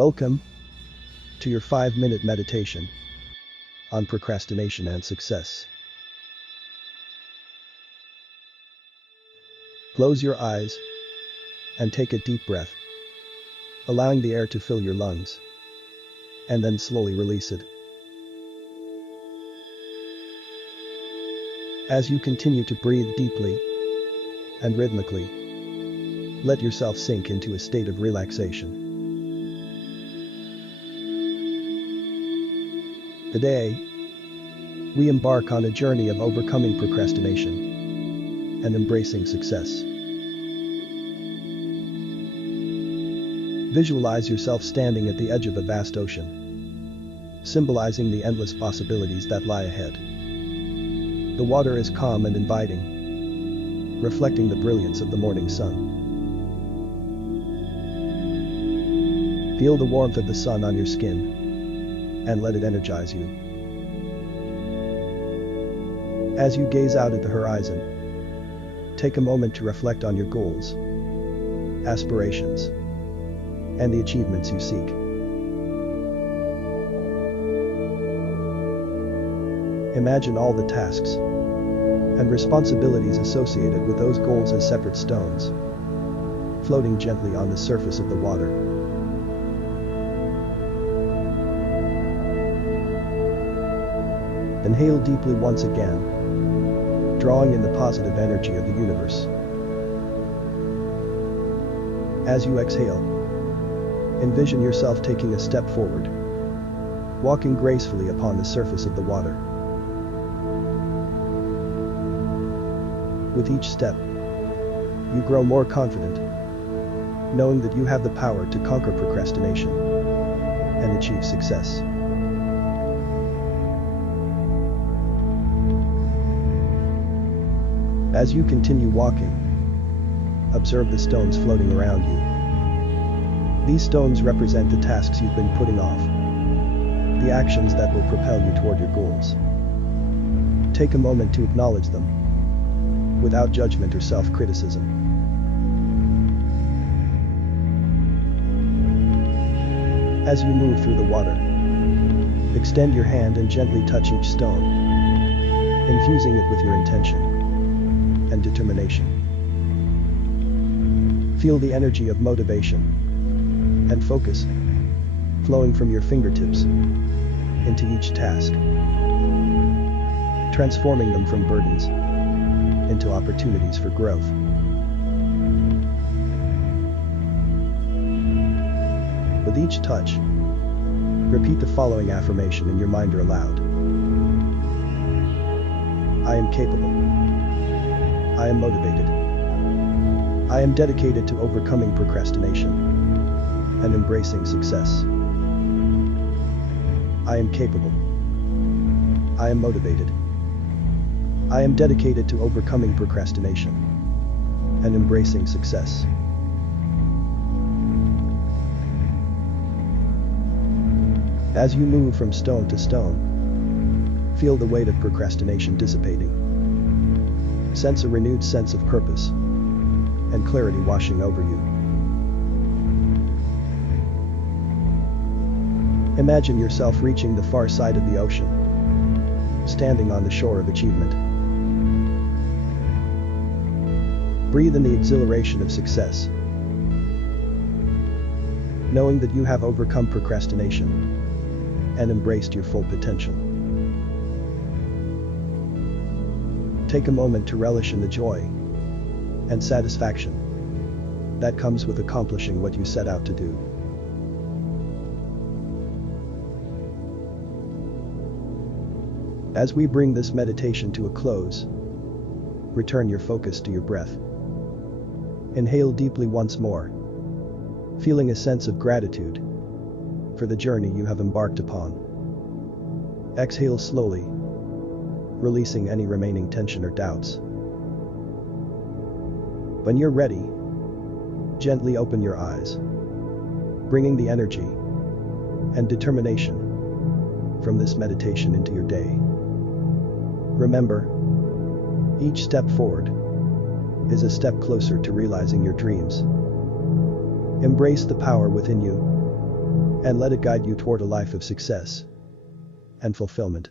Welcome to your 5-minute meditation on procrastination and success. Close your eyes and take a deep breath, allowing the air to fill your lungs, and then slowly release it. As you continue to breathe deeply and rhythmically, let yourself sink into a state of relaxation. Today, we embark on a journey of overcoming procrastination and embracing success. Visualize yourself standing at the edge of a vast ocean, symbolizing the endless possibilities that lie ahead. The water is calm and inviting, reflecting the brilliance of the morning sun. Feel the warmth of the sun on your skin and let it energize you. As you gaze out at the horizon, take a moment to reflect on your goals, aspirations, and the achievements you seek. Imagine all the tasks and responsibilities associated with those goals as separate stones, floating gently on the surface of the water. Inhale deeply once again, drawing in the positive energy of the universe. As you exhale, envision yourself taking a step forward, walking gracefully upon the surface of the water. With each step, you grow more confident, knowing that you have the power to conquer procrastination and achieve success. As you continue walking, observe the stones floating around you. These stones represent the tasks you've been putting off, the actions that will propel you toward your goals. Take a moment to acknowledge them, without judgment or self-criticism. As you move through the water, extend your hand and gently touch each stone, infusing it with your intention and determination. Feel the energy of motivation and focus flowing from your fingertips into each task, transforming them from burdens into opportunities for growth. With each touch, repeat the following affirmation in your mind or aloud. I am capable. I am motivated. I am dedicated to overcoming procrastination and embracing success. I am capable. I am motivated. I am dedicated to overcoming procrastination and embracing success. As you move from stone to stone, feel the weight of procrastination dissipating. Sense a renewed sense of purpose and clarity washing over you. Imagine yourself reaching the far side of the ocean, standing on the shore of achievement. Breathe in the exhilaration of success, knowing that you have overcome procrastination and embraced your full potential. Take a moment to relish in the joy and satisfaction that comes with accomplishing what you set out to do. As we bring this meditation to a close, return your focus to your breath. Inhale deeply once more, feeling a sense of gratitude for the journey you have embarked upon. Exhale slowly, releasing any remaining tension or doubts. When you're ready, gently open your eyes, bringing the energy and determination from this meditation into your day. Remember, each step forward is a step closer to realizing your dreams. Embrace the power within you and let it guide you toward a life of success and fulfillment.